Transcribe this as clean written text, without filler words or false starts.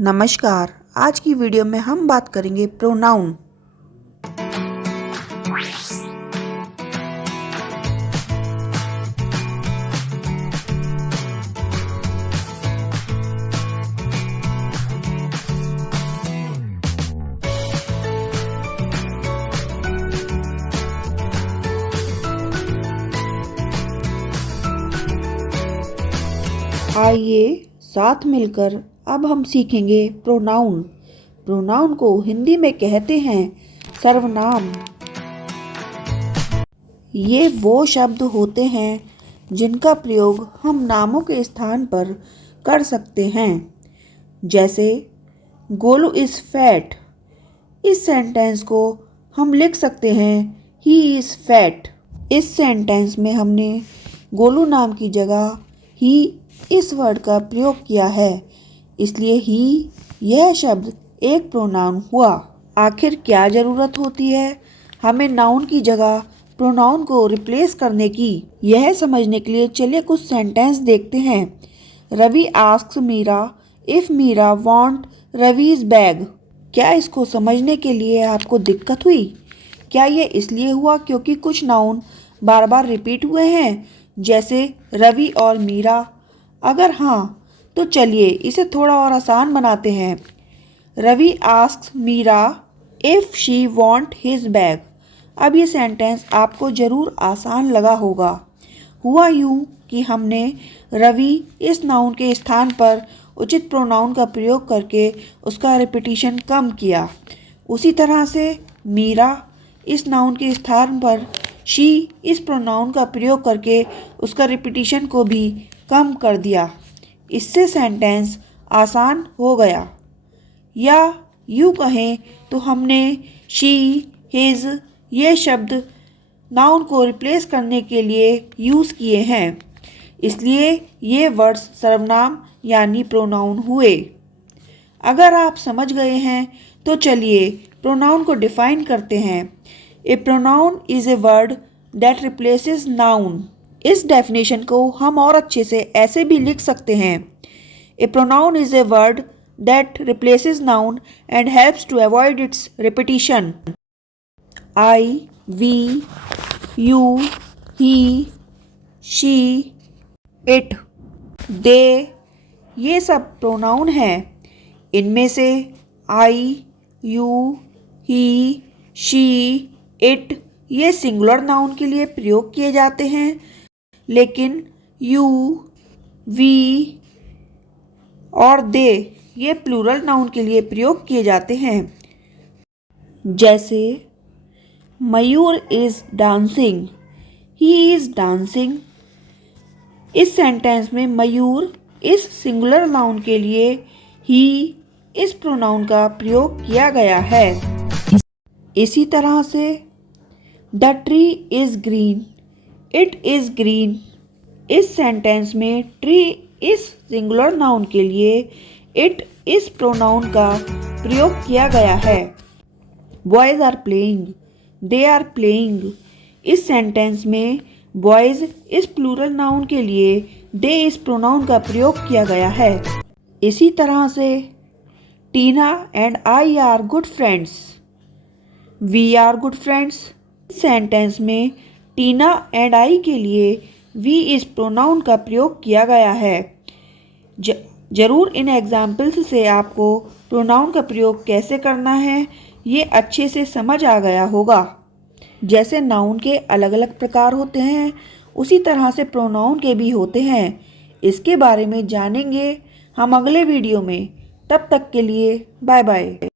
नमस्कार। आज की वीडियो में हम बात करेंगे प्रोनाउन। आइए साथ मिलकर अब हम सीखेंगे प्रोनाउन। प्रोनाउन को हिंदी में कहते हैं सर्वनाम। ये वो शब्द होते हैं जिनका प्रयोग हम नामों के स्थान पर कर सकते हैं। जैसे गोलू इज़ फैट। इस सेंटेंस को हम लिख सकते हैं ही इज़ फैट। इस सेंटेंस में हमने गोलू नाम की जगह ही इस वर्ड का प्रयोग किया है, इसलिए ही यह शब्द एक प्रोनाउन हुआ। आखिर क्या ज़रूरत होती है हमें नाउन की जगह प्रोनाउन को रिप्लेस करने की? यह समझने के लिए चलिए कुछ सेंटेंस देखते हैं। Ravi asks Meera if Meera want Ravi's bag. क्या इसको समझने के लिए आपको दिक्कत हुई? क्या ये इसलिए हुआ क्योंकि कुछ नाउन बार बार रिपीट हुए हैं, जैसे रवि और मीरा? अगर हाँ, तो चलिए इसे थोड़ा और आसान बनाते हैं। Ravi asks Meera if she want his bag. अब ये सेंटेंस आपको ज़रूर आसान लगा होगा। हुआ यूँ कि हमने रवि इस नाउन के स्थान पर उचित प्रोनाउन का प्रयोग करके उसका रिपीटिशन कम किया। उसी तरह से मीरा इस नाउन के स्थान पर शी इस प्रोनाउन का प्रयोग करके उसका रिपीटिशन को भी कम कर दिया। इससे सेंटेंस आसान हो गया। या यूँ कहें तो हमने शी हिज ये शब्द नाउन को रिप्लेस करने के लिए यूज़ किए हैं, इसलिए ये वर्ड्स सर्वनाम यानी प्रोनाउन हुए। अगर आप समझ गए हैं तो चलिए प्रोनाउन को डिफाइन करते हैं। A pronoun is a word that replaces noun. इस डेफिनेशन को हम और अच्छे से ऐसे भी लिख सकते हैं। A pronoun is a word that replaces noun and helps to avoid its repetition. I, we, you, he, she, it, they ये सब प्रोनाउन हैं। इनमें से I, you, he, she, it ये सिंगुलर नाउन के लिए प्रयोग किए जाते हैं, लेकिन यू, वी और दे ये प्लूरल नाउन के लिए प्रयोग किए जाते हैं। जैसे Mayur is dancing, he is dancing. इस सेंटेंस में मयूर इस सिंगुलर नाउन के लिए ही इस प्रोनाउन का प्रयोग किया गया है। इसी तरह से the tree is green, it is green. इस सेंटेंस में ट्री इस सिंगुलर नाउन के लिए इट इस प्रोनाउन का प्रयोग किया गया है। Boys are playing, they are playing. इस सेंटेंस में बॉयज़ इस प्लूरल नाउन के लिए दे इस प्रोनाउन का प्रयोग किया गया है। इसी तरह से Tina and I are good friends, we are good friends. इस सेंटेंस में टीना एंड आई के लिए वी इस प्रोनाउन का प्रयोग किया गया है। ज़रूर इन एग्जाम्पल्स से आपको प्रोनाउन का प्रयोग कैसे करना है ये अच्छे से समझ आ गया होगा। जैसे नाउन के अलग अलग प्रकार होते हैं, उसी तरह से प्रोनाउन के भी होते हैं। इसके बारे में जानेंगे हम अगले वीडियो में। तब तक के लिए बाय बाय।